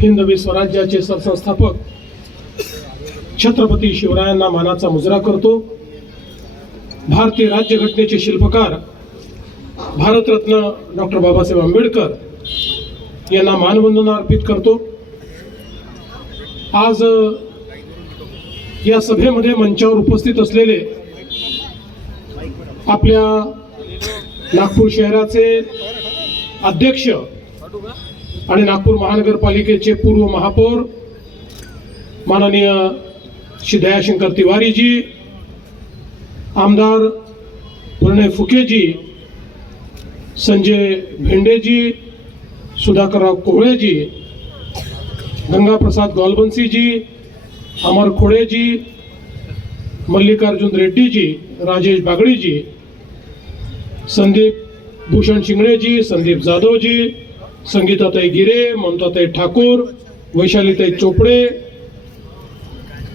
हिंदवी स्वराज्याचे सरसंस्थापक छत्रपती शिवरायांना मानाचा मुजरा करतो। भारतीय राज्यघटनेचे शिल्पकार भारतरत्न डॉक्टर बाबासाहेब आंबेडकर यांना मानवंदना अर्पित करतो। आज या सभेमध्ये मंचावर उपस्थित असलेले आपल्या नागपूर शहराचे अध्यक्ष आणि नागपूर महानगरपालिकेचे पूर्व महापौर माननीय श्री दयाशंकर तिवारी जी, आमदार प्रणय फुके जी, संजय भेंडे जी, सुधाकरराव कोहळे जी, गंगा प्रसाद गोलबंसी जी, अमर खोड़े जी, मल्लिकार्जुन रेड्डी जी, राजेश बागड़ी जी, संदीप भूषण शिंगणे जी, संदीप जाधव जी, संगीताताई गिरे, ममताताई ठाकूर, वैशालीताई चोपड़े,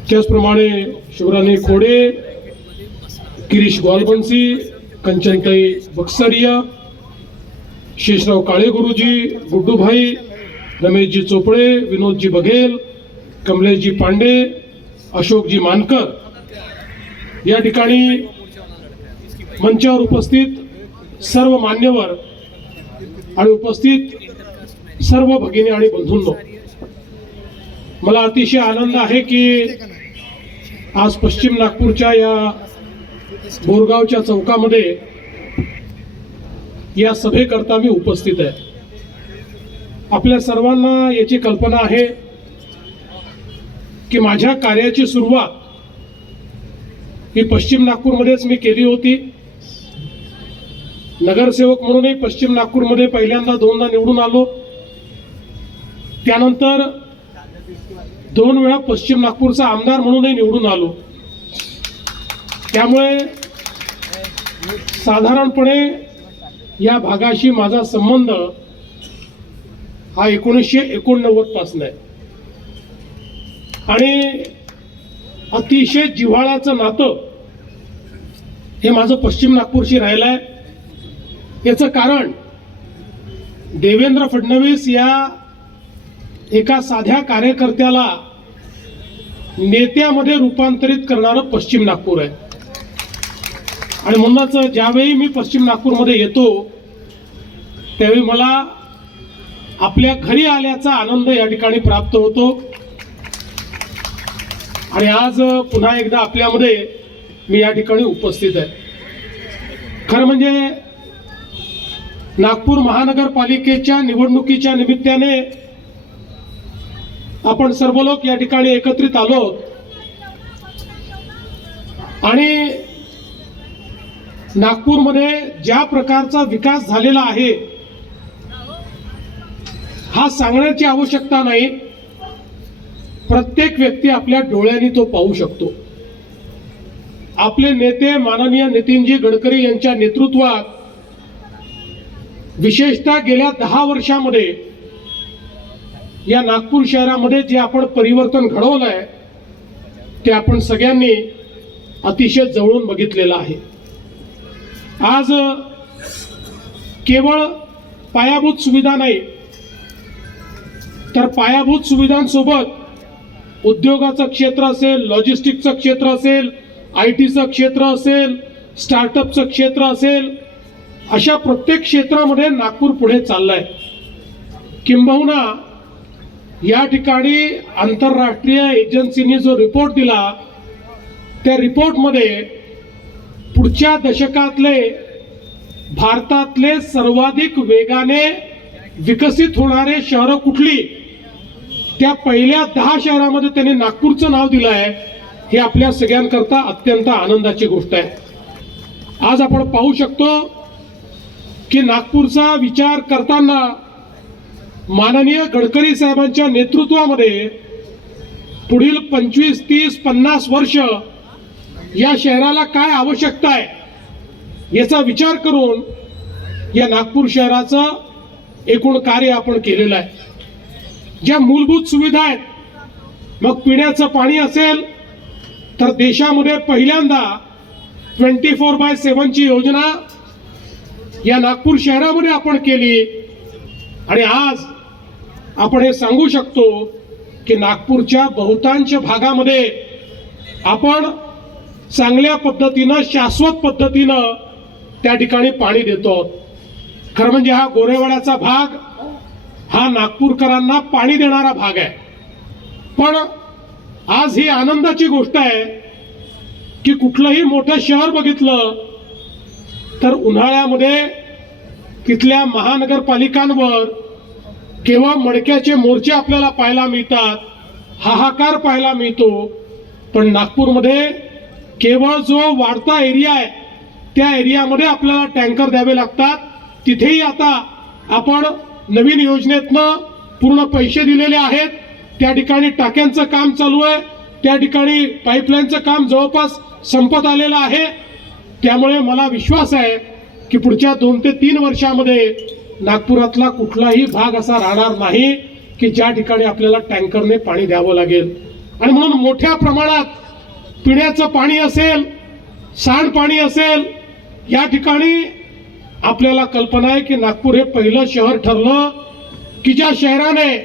त्याचप्रमाणे शिवराणी खोडे, गिरीश गोलबंसी, कंचनताई बक्सरिया, शेषराव काळे गुरुजी, गुड्डू भाई, रमेशजी चोपड़े, विनोदजी बघेल, कमलेशजी पांडे, अशोकजी मानकर, या ठिकाणी मंचावर उपस्थित सर्व मान्यवर आणि उपस्थित सर्व भगिनी आणि बंधूंनो, मला अतिशय आनंद आहे की आज पश्चिम नागपूरच्या या बोरगावच्या चौकामध्ये या सभेकरता मी उपस्थित आहे। आपल्या सर्वांना याची कल्पना आहे की माझ्या कार्याची सुरुवात ही पश्चिम नागपूरमध्येच मी केली होती। नगरसेवक म्हणूनही पश्चिम नागपूरमध्ये पहिल्यांदा 2दा निवडून आलो, त्यानंतर 2 वेळा पश्चिम नागपूरचा आमदार म्हणूनही निवडून आलो। त्यामुळे साधारणपणे या भागाशी माझा संबंध हा 1989 पासून आहे आणि अतिशय जिव्हाळ्याचं नातं हे माझं पश्चिम नागपूरशी राहिलं आहे। याचं कारण देवेंद्र फडणवीस या एका साध्या कार्यकर्त्याला नेत्यामध्ये रूपांतरित करणारं पश्चिम नागपूर आहे आणि म्हणूनच ज्यावेळी मी पश्चिम नागपूरमध्ये येतो त्यावेळी मला आपल्या घरी आल्याचा आनंद या ठिकाणी प्राप्त होतो आणि आज पुन्हा एकदा आपल्यामध्ये मी या ठिकाणी उपस्थित आहे। खरं म्हणजे नागपूर महानगरपालिकेच्या निवडणुकीच्या निमित्ताने आपण सर्व लोक या ठिकाणी एकत्रित आलो आणि नागपूरमध्ये ज्या प्रकारचा विकास झालेला आहे हा सांगण्याची आवश्यकता नाही, प्रत्येक व्यक्ती आपल्या डोळ्यांनी तो पाहू शकतो। आपले नेते माननीय नितीनजी गडकरी यांच्या नेतृत्वात विशेषतः गेल्या 10 वर्षांमध्ये या नागपूर शहरामध्ये जे आपण परिवर्तन घडवलंय ते आपण सगळ्यांनी अतिशय जवळून बघितलेलं आहे। आज केवळ पायाभूत सुविधा नाही तर पायाभूत सुविधांसोबत उद्योगाचं क्षेत्र असेल, लॉजिस्टिकचं क्षेत्र असेल, IT चं क्षेत्र असेल, स्टार्टअपचं क्षेत्र असेल, अशा प्रत्येक क्षेत्रामध्ये नागपूर पुढे चाललाय। किंबहुना या ठिकाणी आंतरराष्ट्रीय एजन्सीने जो रिपोर्ट दिला त्या रिपोर्टमध्ये पुढच्या दशकातले भारतातले सर्वाधिक वेगाने विकसित होणारे शहरं कुठली त्या पहिल्या 10 शहरांमध्ये त्यांनी नागपूरचं नाव दिलं आहे। हे आपल्या सगळ्यांकरता अत्यंत आनंदाची गोष्ट आहे। आज आपण पाहू शकतो की नागपूरचा विचार करताना माननीय गडकरी साहेबांच्या नेतृत्वामध्ये पुढील 25, 30, 50 वर्ष या शहराला काय आवश्यकता आहे याचा विचार करून या नागपूर शहराचं एकूण कार्य आपण केलेलं आहे। ज्या मूलभूत सुविधा आहेत, मग पिण्याचं पाणी असेल तर देशामध्ये पहिल्यांदा 24/7 ची योजना या नागपूर शहरामध्ये आपण केली आणि आज आपण हे सांगू शकतो की नागपूरच्या बहुतांश भागामध्ये आपण चांगल्या पद्धतीनं शाश्वत पद्धतीनं त्या ठिकाणी पाणी देतो. खरं म्हणजे हा गोरेवाड्याचा भाग हा नागपूरकरांना पाणी देणारा भाग आहे. पण आज ही आनंदाची गोष्ट आहे की कुठलंही मोठं शहर बघितलं तर उन्हाळ्यामध्ये तिथल्या महानगरपालिकांवर केवळ मडक्याचे मोर्चे आपल्याला पाहायला मिळतात, हाहाकार पाहायला मिळतो. पण नागपूरमध्ये केवळ जो वाढता एरिया आहे त्या एरियामध्ये आपल्याला टँकर द्यावे लागतात. तिथेही आता आपण नवीन योजनेतनं पूर्ण पैसे दिलेले आहेत. त्या ठिकाणी टाक्यांचं काम चालू आहे, त्या ठिकाणी पाईपलाईनचं काम जवळपास संपत आलेलं आहे. त्यामुळे मला विश्वास आहे की पुढच्या 2 ते 3 वर्षामध्ये नागपुरातला कुठलाही भाग असा राहणार नाही की ज्या ठिकाणी आपल्याला टँकरने पाणी द्यावं लागेल. आणि म्हणून मोठ्या प्रमाणात पिण्याचं पाणी असेल, सांडपाणी असेल, या ठिकाणी आपल्याला कल्पना आहे की नागपूर हे पहिलं शहर ठरलं की ज्या शहराने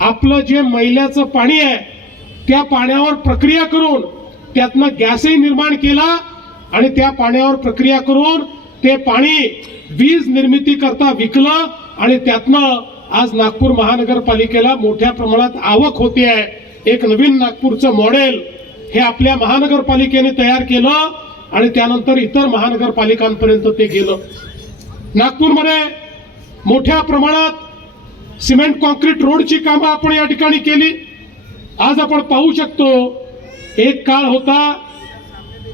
आपलं जे मैल्याचं पाणी आहे त्या पाण्यावर प्रक्रिया करून त्यातनं गॅसही निर्माण केला आणि त्या पाण्यावर प्रक्रिया करून ते पाणी वीज निर्मिती करता विकलं आणि त्यातनं आज नागपूर महानगरपालिकेला मोठ्या प्रमाणात आवक होते आहे. एक नवीन नागपूरचं मॉडेल हे आपल्या महानगरपालिकेने तयार केलं आणि त्यानंतर इतर महानगरपालिकांपर्यंत ते गेलं. नागपूरमध्ये मोठ्या प्रमाणात सिमेंट कॉन्क्रीट रोडची कामं आपण या ठिकाणी केली. आज आपण पाहू शकतो एक काळ होता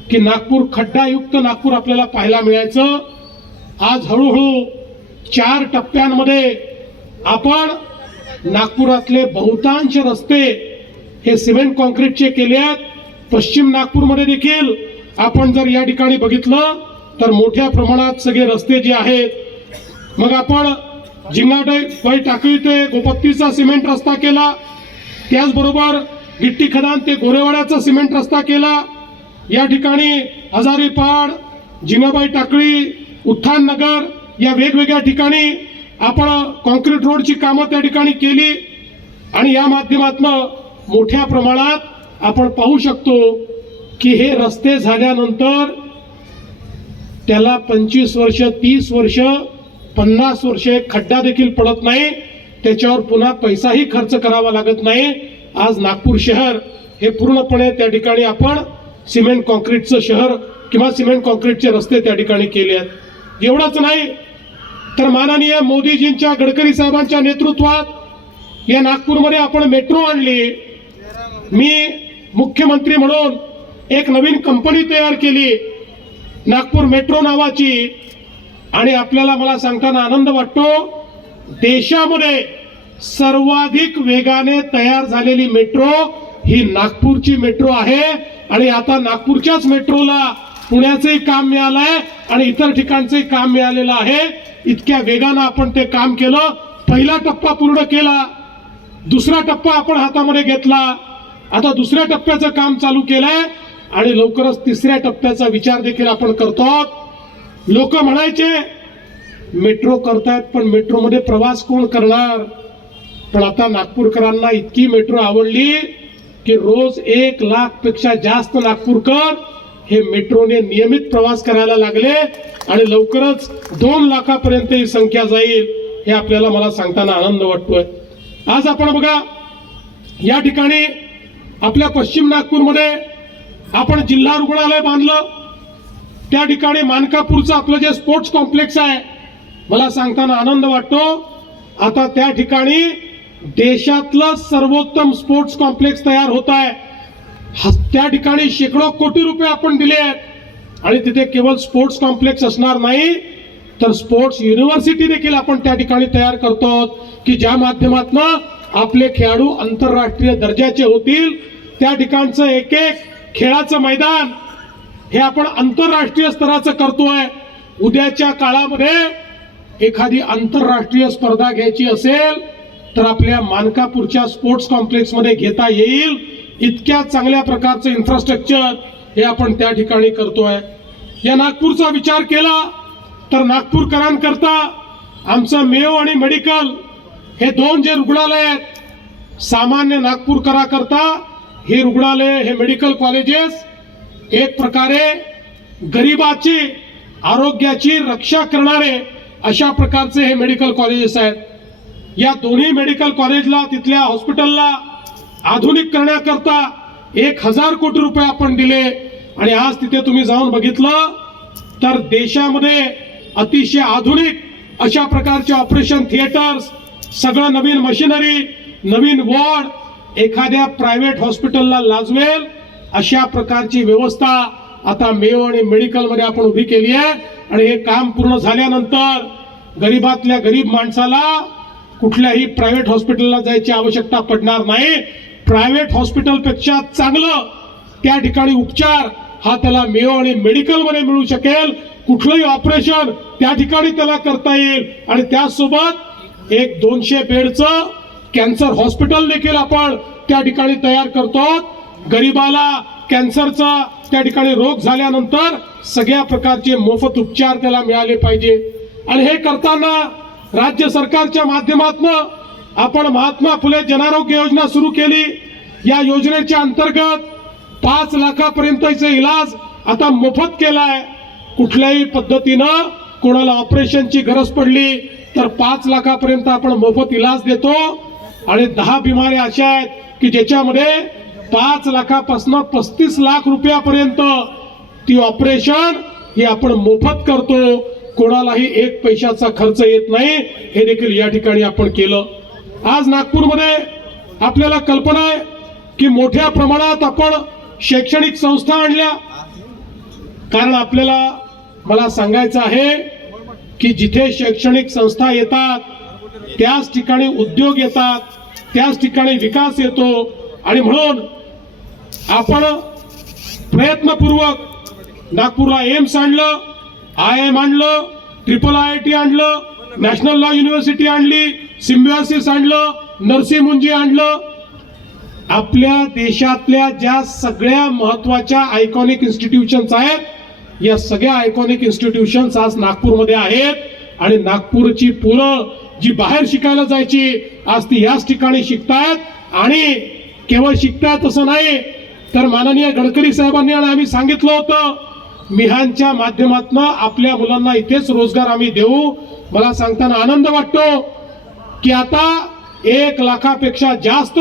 की नागपूर खड्डायुक्त नागपूर आपल्याला पाहायला मिळायचं. आज हळूहळू 4 टप्प्यांमध्ये आपण नागपुरातले बहुतांश रस्ते हे सिमेंट कॉन्क्रीटचे केले आहेत. पश्चिम नागपूरमध्ये देखील आपण जर या ठिकाणी बघितलं तर मोठ्या प्रमाणात सगळे रस्ते जे आहेत, मग आपण जिंगाबाई टाकळी ते गोपत्तीचा सिमेंट रस्ता केला, त्याचबरोबर गिट्टी खदान ते गोरेवाड्याचा सिमेंट रस्ता केला. या ठिकाणी हजारीपाड, जिंगाबाई टाकळी, उत्थान नगर या वेगवेगळ्या ठिकाणी आपण कॉन्क्रीट रोडची कामं त्या ठिकाणी केली. आणि या माध्यमातून मोठ्या प्रमाणात आपण पाहू शकतो की हे रस्ते झाल्यानंतर त्याला 25 वर्ष, 30 वर्ष, 50 वर्ष एक खड्डा देखील पडत नाही, त्याच्यावर पुन्हा पैसाही खर्च करावा लागत नाही. आज नागपूर शहर हे पूर्णपणे त्या ठिकाणी आपण सिमेंट कॉन्क्रीटचं शहर किंवा सिमेंट कॉन्क्रीटचे रस्ते त्या ठिकाणी केले आहेत. एवढंच नाही तर माननीय मोदीजींच्या, गडकरी साहेबांच्या नेतृत्वात या नागपूरमध्ये आपण मेट्रो आणली. मी मुख्यमंत्री म्हणून एक नवीन कंपनी तयार केली नागपूर मेट्रो नावाची. आणि आपल्याला मला सांगताना आनंद वाटतो, देशामध्ये सर्वाधिक वेगाने तयार झालेली मेट्रो ही नागपूरची मेट्रो आहे. आणि आता नागपूरच्याच मेट्रोला पुण्याचंही काम मिळालंय आणि इतर ठिकाणचंही काम मिळालेलं आहे. इतक्या वेगानं आपण ते काम केलं. पहिला टप्पा पूर्ण केला, दुसरा टप्पा आपण हातामध्ये घेतला, आता दुसऱ्या टप्प्याचं काम चालू केलंय आणि लवकरच तिसऱ्या टप्प्याचा विचार देखील आपण करतो. लोक म्हणायचे मेट्रो करतायत पण मेट्रोमध्ये प्रवास कोण करणार. पण आता नागपूरकरांना इतकी मेट्रो आवडली की रोज 1 लाखपेक्षा जास्त नागपूरकर हे मेट्रोने नियमित प्रवास करायला लागले आणि लवकरच 2 लाखापर्यंत ही संख्या जाईल, हे आपल्याला मला सांगताना आनंद वाटतोय. आज आपण बघा या ठिकाणी आपल्या पश्चिम नागपूरमध्ये आपण जिल्हा रुग्णालय बांधलं. त्या ठिकाणी मानकापूरचं आपलं जे स्पोर्ट्स कॉम्प्लेक्स आहे, मला सांगताना आनंद वाटतो. आता त्या ठिकाणी देशातलं सर्वोत्तम स्पोर्ट्स कॉम्प्लेक्स तयार होत आहे. त्या ठिकाणी शेकडो कोटी रुपये आपण दिले आहेत आणि तिथे केवळ स्पोर्ट्स कॉम्प्लेक्स असणार नाही तर स्पोर्ट्स युनिव्हर्सिटी देखील आपण त्या ठिकाणी तयार करतो की ज्या माध्यमातून आपले खेळाडू आंतरराष्ट्रीय दर्जाचे होतील. त्या ठिकाणचं एक खेळाचं मैदान हे आपण आंतरराष्ट्रीय स्तराचं करतोय. उद्याच्या काळामध्ये एखादी आंतरराष्ट्रीय स्पर्धा घ्यायची असेल तर आपल्या मानकापूरच्या स्पोर्ट्स कॉम्प्लेक्स मध्ये घेता येईल. इतक्या चांगल्या प्रकारचं इन्फ्रास्ट्रक्चर हे आपण त्या ठिकाणी करतोय. या नागपूरचा विचार केला तर नागपूरकरांकरता आमचं मेयो आणि मेडिकल हे दोन जे रुग्णालय आहेत सामान्य नागपूरकराकरता हे रुग्णालय हे मेडिकल कॉलेजेस एक प्रकारे गरिबाची आरोग्याची रक्षा करणारे अशा प्रकारचे हे मेडिकल कॉलेजेस आहेत. या दोन्ही मेडिकल कॉलेजला तिथल्या हॉस्पिटलला आधुनिक करण्याकरता 1000 कोटी रुपये आपण दिले आणि आज तिथे तुम्ही जाऊन बघितलं तर देशामध्ये अतिशय आधुनिक अशा प्रकारचे ऑपरेशन थिएटर्स, सगळं नवीन मशिनरी, नवीन वॉर्ड एखाद्या प्रायव्हेट हॉस्पिटलला लाजवेल अशा प्रकारची व्यवस्था आता मेयो आणि मेडिकल मध्ये आपण उभी केली आहे. आणि हे काम पूर्ण झाल्यानंतर गरीबातल्या गरीब माणसाला कुठल्याही प्रायव्हेट हॉस्पिटलला जायची आवश्यकता पडणार नाही. प्रायव्हेट हॉस्पिटल पेक्षा चांगलं त्या ठिकाणी उपचार हा त्याला मेयो आणि मेडिकल मध्ये मिळू शकेल. कुठलंही ऑपरेशन त्या ठिकाणी त्याला करता येईल आणि त्याचसोबत एक 200 बेडचं कॅन्सर हॉस्पिटल देखील आपण त्या ठिकाणी तयार करतो. गरीबाला कॅन्सरचा त्या ठिकाणी रोग झाल्यानंतर सगळ्या प्रकारचे मोफत उपचार त्याला मिळाले पाहिजे. आणि हे करताना राज्य सरकारच्या माध्यमातून आपण महात्मा फुले जनआरोग्य योजना सुरू केली. या योजनेच्या अंतर्गत 5 लाखापर्यंतचे इलाज आता मोफत केलाय. कुठल्याही पद्धतीनं कोणाला ऑपरेशनची गरज पडली तर 5 लाखापर्यंत आपण मोफत इलाज देतो. आणि 10 बिमाऱ्या अशा आहेत की ज्याच्यामध्ये 5 लाखापासून 35 लाख रुपयापर्यंत ती ऑपरेशन ही आपण मोफत करतो. कोणालाही 1 पैशाचा खर्च येत नाही. हे देखील या ठिकाणी आपण केलं. आज नागपूरमध्ये आपल्याला कल्पना आहे की मोठ्या प्रमाणात आपण शैक्षणिक संस्था आणल्या. कारण आपल्याला मला सांगायचं आहे की जिथे शैक्षणिक संस्था येतात त्याच ठिकाणी उद्योग येतात, त्याच ठिकाणी विकास येतो. आणि म्हणून आपण प्रयत्नपूर्वक नागपूरला एम्स आणलं, IIM आणलं, IIIT आणलं, नॅशनल लॉ युनिव्हर्सिटी आणली, सिम्बियोसिस आणलं, नरसी मुंजी आणलं. आपल्या देशातल्या ज्या सगळ्या महत्वाच्या आयकॉनिक इन्स्टिट्यूशन्स आहेत या सगळ्या आयकॉनिक इन्स्टिट्यूशन्स आज नागपूरमध्ये आहेत. आणि नागपूरची पोरं जी बाहेर शिकायला जायची आज ती याच ठिकाणी शिकतायत. आणि केवळ शिकतायत असं नाही तर माननीय गडकरी साहेबांनी आणि आम्ही सांगितलं होतं मिहानच्या माध्यमातून आपल्या मुलांना इथेच रोजगार आम्ही देऊ. मला सांगताना आनंद वाटतो की आता 1 लाखापेक्षा जास्त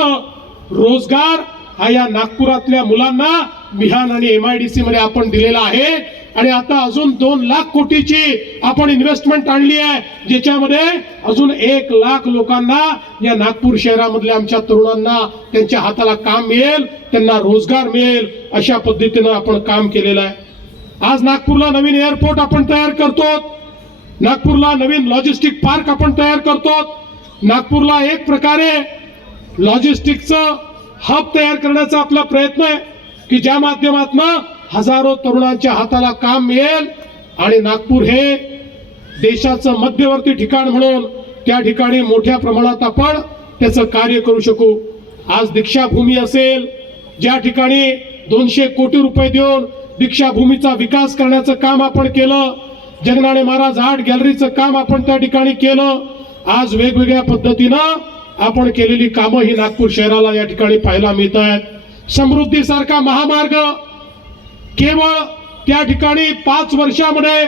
रोजगार हा या नागपुरातल्या मुलांना मिहान आणि MIDC मध्ये आपण दिलेला आहे. आणि आता अजून 2 लाख कोटीची आपण इन्व्हेस्टमेंट आणली आहे ज्याच्यामध्ये अजून 1 लाख लोकांना या नागपूर शहरामधल्या आमच्या तरुणांना त्यांच्या हाताला काम मिळेल, त्यांना रोजगार मिळेल अशा पद्धतीनं आपण काम केलेलं आहे. आज नागपूरला नवीन एअरपोर्ट आपण तयार करतो. नागपूरला नवीन लॉजिस्टिक पार्क आपण तयार करतो. नागपूरला एक प्रकारे लॉजिस्टिकचं हब तयार करण्याचा आपला प्रयत्न आहे की ज्या माध्यमातून हजारो तरुणांच्या हाताला काम मिळेल. आणि नागपूर हे देशाचं मध्यवर्ती ठिकाण म्हणून त्या ठिकाणी मोठ्या प्रमाणात आपण त्याचं कार्य करू शकू. आज दीक्षाभूमी असेल ज्या ठिकाणी 200 कोटी रुपये देऊन दीक्षाभूमीचा विकास करण्याचं काम आपण केलं. जगनाडे महाराज आर्ट गॅलरीचं काम आपण त्या ठिकाणी केलं. आज वेगवेगळ्या पद्धतीनं आपण केलेली कामं ही नागपूर शहराला या ठिकाणी पाहायला मिळत आहेत. समृद्धी सारखा महामार्ग केवळ त्या ठिकाणी 5 वर्षामध्ये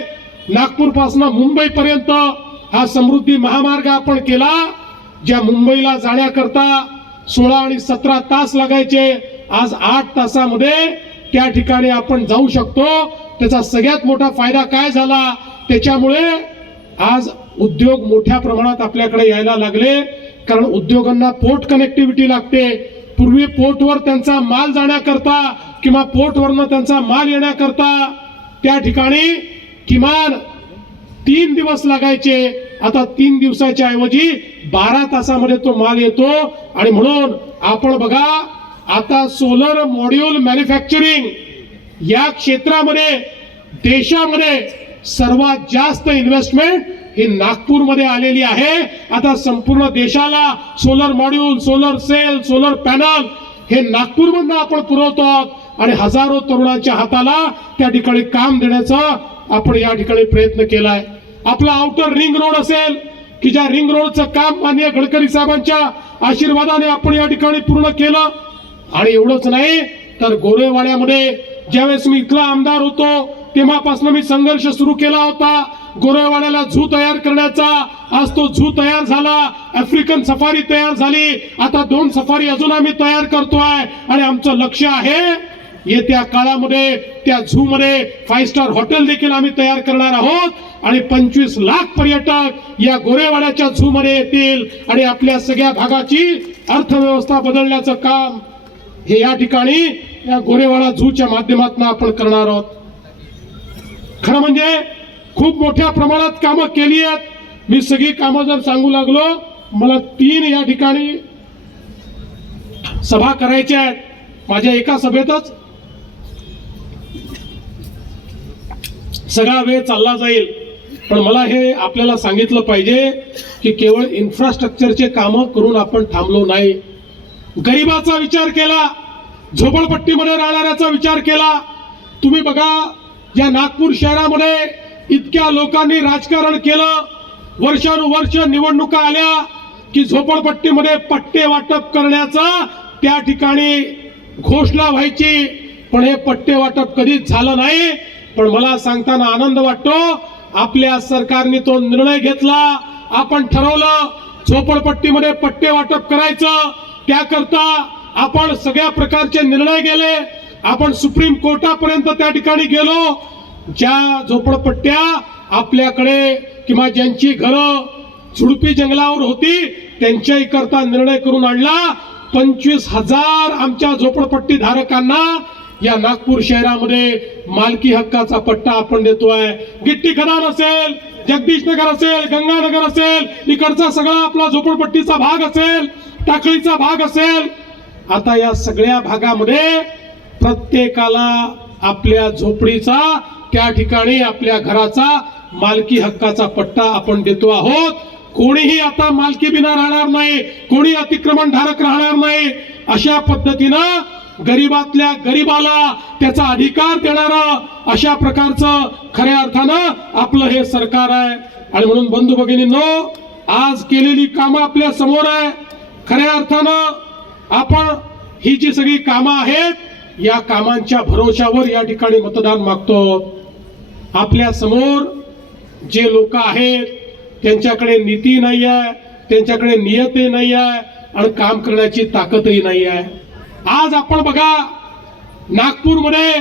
नागपूर पासून मुंबई पर्यंत हा समृद्धी महामार्ग आपण केला. ज्या मुंबईला जाण्याकरता 16 आणि 17 तास लागायचे आज 8 तासामध्ये त्या ठिकाणी आपण जाऊ शकतो. त्याचा सगळ्यात मोठा फायदा काय झाला त्याच्यामुळे आज उद्योग मोठ्या प्रमाणात आपल्याकडे यायला लागले. कारण उद्योगांना पोर्ट कनेक्टिव्हिटी लागते. पूर्वी पोर्टवर त्यांचा माल जाण्याकरता किंवा पोर्टवरनं त्यांचा माल येण्याकरता त्या ठिकाणी किमान 3 दिवस लागायचे. आता 3 दिवसाच्या ऐवजी 12 तासामध्ये तो माल येतो. आणि म्हणून आपण बघा आता सोलर मॉड्यूल मॅन्युफॅक्चरिंग या क्षेत्रामध्ये देशामध्ये सर्वात जास्त इन्व्हेस्टमेंट ही नागपूरमध्ये आलेली आहे. आता संपूर्ण देशाला solar module, solar cell, solar panel हे नागपूरमधून आपण पुरवतो आणि हजारो तरुणांच्या हाताला त्या ठिकाणी काम देण्याचा आपण या ठिकाणी प्रयत्न केलाय. आपला आउटर रिंग रोड असेल की ज्या रिंग रोडचं काम माननीय गडकरी साहेबांच्या आशीर्वादाने आपण या ठिकाणी पूर्ण केलं. आणि एवढंच नाही तर गोरेवाड्यामध्ये ज्यावेळेस मी इथला आमदार होतो तेव्हापासून मी संघर्ष सुरू केला होता गोरेवाड्याला झू तयार करण्याचा. आज तो झू तयार झाला, आफ्रिकन सफारी तयार झाली, आता 2 सफारी अजून आम्ही तयार करतोय. आणि आमचं लक्ष आहे येत्या काळामध्ये त्या झू मध्ये 5 स्टार हॉटेल देखील आम्ही तयार करणार आहोत. आणि 25 लाख पर्यटक या गोरेवाड्याच्या झू मध्ये येतील आणि आपल्या सगळ्या भागाची अर्थव्यवस्था बदलण्याचं काम हे या ठिकाणी या गोरेवाडा झूच्या माध्यमातून आपण करणार आहोत. खरं म्हणजे खूप मोठ्या प्रमाणात कामं केली आहेत. मी सगळी कामं जर सांगू लागलो मला 3 या ठिकाणी सभा करायच्या आहेत. माझ्या एका सभेतच सगळा वेळ चालला जाईल. पण मला हे आपल्याला सांगितलं पाहिजे की केवळ इन्फ्रास्ट्रक्चरचे कामं करून आपण थांबलो नाही. गरिबाचा विचार केला, झोपडपट्टीमध्ये राहणाऱ्याचा विचार केला. तुम्ही बघा या नागपूर शहरामध्ये इतक्या लोकांनी राजकारण केलं. वर्षानुवर्ष निवडणुका आल्या की झोपडपट्टीमध्ये पट्टे वाटप करण्याचा त्या ठिकाणी घोषणा व्हायची, पण हे पट्टे वाटप कधीच झालं नाही. पण मला सांगताना आनंद वाटतो आपल्या सरकारने तो निर्णय घेतला. आपण ठरवलं झोपडपट्टीमध्ये पट्टे वाटप करायचं. त्याकरता आपण सगळ्या प्रकारचे निर्णय गेले. आपण सुप्रीम कोर्टापर्यंत त्या ठिकाणी गेलो. ज्या झोपडपट्ट्या आपल्याकडे किंवा ज्यांची घरं झुडपी जंगलावर होती त्यांच्याही करता निर्णय करून आणला. 25,000 आमच्या झोपडपट्टी धारकांना या नागपूर शहरामध्ये मालकी हक्काचा पट्टा आपण देतोय. गिट्टी खदान असेल, जगदीश नगर असेल, गंगानगर असेल, इकडचा सगळा आपला झोपडपट्टीचा भाग असेल, टाकळीचा भाग असेल. आता या सगळ्या भागामध्ये प्रत्येकाला आपल्या झोपडीचा त्या ठिकाणी आपल्या घराचा मालकी हक्काचा पट्टा आपण देतो आहोत. कोणीही आता मालकी बिना राहणार नाही, कोणी अतिक्रमण धारक राहणार नाही. अशा पद्धतीनं गरीबातल्या गरीबाला त्याचा अधिकार देणारं अशा प्रकारचं खऱ्या अर्थानं आपलं हे सरकार आहे. आणि म्हणून बंधू भगिनींनो, आज केलेली कामं आपल्या समोर आहे. खऱ्या अर्थानं आपण ही जी सगळी कामं आहेत या कामांच्या भरोशावर या ठिकाणी मतदान मागतो. आपल्या समोर जे लोक आहेत त्यांच्याकडे नीती नाही आहे, त्यांच्याकडे नियती नाही आहे आणि काम करण्याची ताकदही नाही आहे. आज आपण बघा नागपूरमध्ये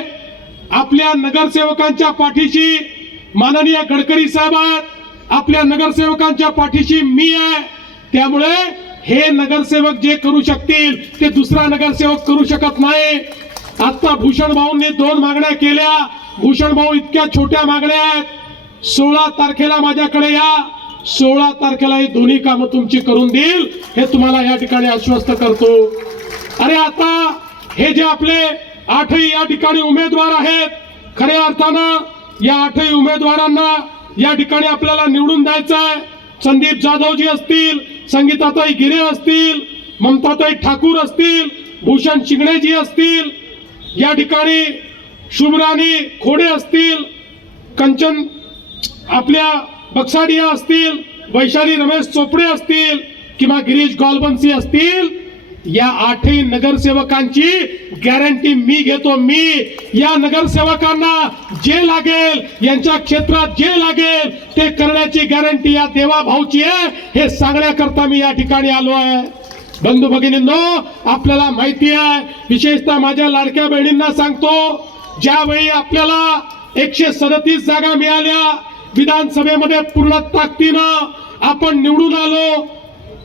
आपल्या नगरसेवकांच्या पाठीशी माननीय गडकरी साहेब आहेत, आपल्या नगरसेवकांच्या पाठीशी मी आहे. त्यामुळे हे नगरसेवक जे करू शकतील ते दुसरा नगरसेवक करू शकत नाही. आता भूषण भाऊंनी 2 मागण्या केल्या. भूषण भाऊ इतक्या छोट्या मागण्या आहेत. 16 तारखेला माझ्याकडे या, 16 तारखेला ही दोन्ही कामं तुमची करून देईल हे तुम्हाला या ठिकाणी आश्वस्त करतो. अरे आता हे जे आपले 8ही या ठिकाणी उमेदवार आहेत, खऱ्या अर्थानं या 8ही उमेदवारांना या ठिकाणी आपल्याला निवडून द्यायचं आहे. संदीप जाधवजी असतील, संगीताताई गिरे असतील, ममताताई ठाकूर असतील, भूषण शिंगणेजी असतील, या ठिकाणी शुभराणी खोडे असतील, कंचन आपल्या बक्साडिया असतील, वैशाली रमेश चोपडे असतील किंवा गिरीश गॉलबन्सी असतील. या 8ही नगरसेवकांची गॅरंटी मी घेतो. मी या नगरसेवकांना जे लागेल, यांच्या क्षेत्रात जे लागेल ते करण्याची गॅरंटी या देवा भाऊची आहे. हे सांगण्याकरता मी या ठिकाणी आलो आहे. बंधू भगिनींनो, आपल्याला माहिती आहे, विशेषतः माझ्या लाडक्या बहिणींना सांगतो, ज्यावेळी आपल्याला 137 जागा मिळाल्या, विधानसभेमध्ये पूर्ण ताकदीनं आपण निवडून आलो,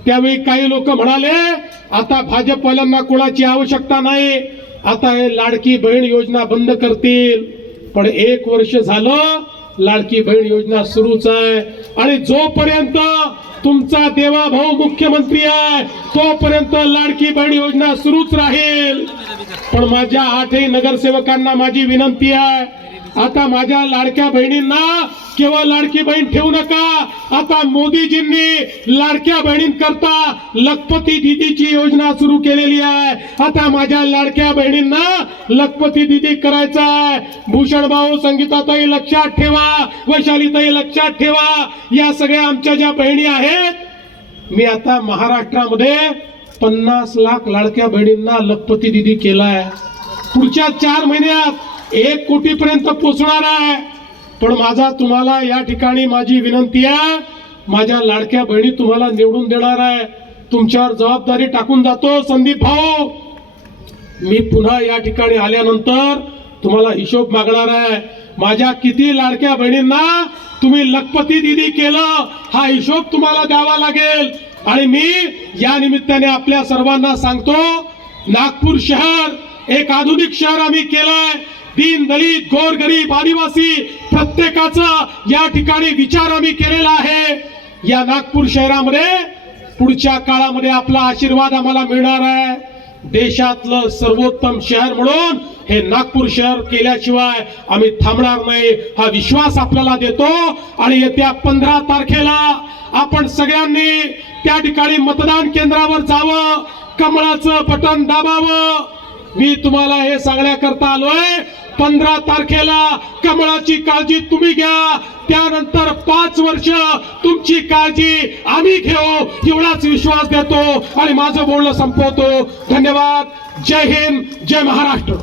त्यावेळी काही लोक म्हणाले आता भाजपवाल्यांना कोणाची आवश्यकता नाही, आता हे लाडकी बहीण योजना बंद करतील. पण 1 वर्ष झालं लाडकी बहीण योजना सुरूच आहे. आणि जोपर्यंत तुमचा देवा भाऊ मुख्यमंत्री आहे तोपर्यंत लाडकी बहीण योजना सुरूच राहील. पण माझ्या 8ही नगरसेवकांना माझी विनंती आहे, आता माझ्या लाडक्या बहिणींना केवळ लाडकी बहीण ठेवू नका, आता मोदीजींनी लाडक्या बहिणींकरता लखपती दीदीची योजना सुरू केलेली आहे. आता माझ्या लाडक्या बहिणींना लखपती दीदी करायचा आहे. भूषण भाऊ, संगीताताई लक्षात ठेवा, वैशालीताई लक्षात ठेवा, या सगळ्या आमच्या ज्या बहिणी आहेत, मी आता महाराष्ट्रामध्ये 50 लाख लाडक्या बहिणींना लखपती दीदी केलाय. पुढच्या 4 महिन्यात 1 कोटीपर्यंत पोहोचणार आहे. पण माझा तुम्हाला या ठिकाणी माझी विनंती आहे, माझ्या लाडक्या बहिणी तुम्हाला निवडून देणार आहे. तुमच्यावर जबाबदारी टाकून जातो. संदीप भाऊ, मी पुन्हा या ठिकाणी आल्यानंतर तुम्हाला हिशोब मागणार आहे. माझ्या किती लाडक्या बहिणींना तुम्ही लखपती दीदी केलं, हा हिशोब तुम्हाला द्यावा लागेल. आणि मी या निमित्ताने आपल्या सर्वांना सांगतो, नागपूर शहर एक आधुनिक शहर आम्ही केलंय. दीन दलित गोरगरीब आदिवासी प्रत्येकाचा या ठिकाणी विचार आम्ही केलेला आहे. या नागपूर शहरामध्ये पुढच्या काळामध्ये आपला आशीर्वाद आम्हाला मिळणार आहे. देशातलं सर्वोत्तम शहर म्हणून हे नागपूर शहर केल्याशिवाय आम्ही थांबणार नाही, हा विश्वास आपल्याला देतो. आणि येत्या 15 तारखेला आपण सगळ्यांनी त्या ठिकाणी मतदान केंद्रावर जावं, कमळाचं बटन दाबावं. मी तुम्हाला हे सांगण्याकरता आलोय, 15 तारखेला कमळाची काळजी तुम्ही घ्या, त्यानंतर 5 वर्ष तुमची काळजी आम्ही घेऊ, एवढाच विश्वास देतो आणि माझं बोलणं संपवतो. धन्यवाद. जय हिंद, जय महाराष्ट्र.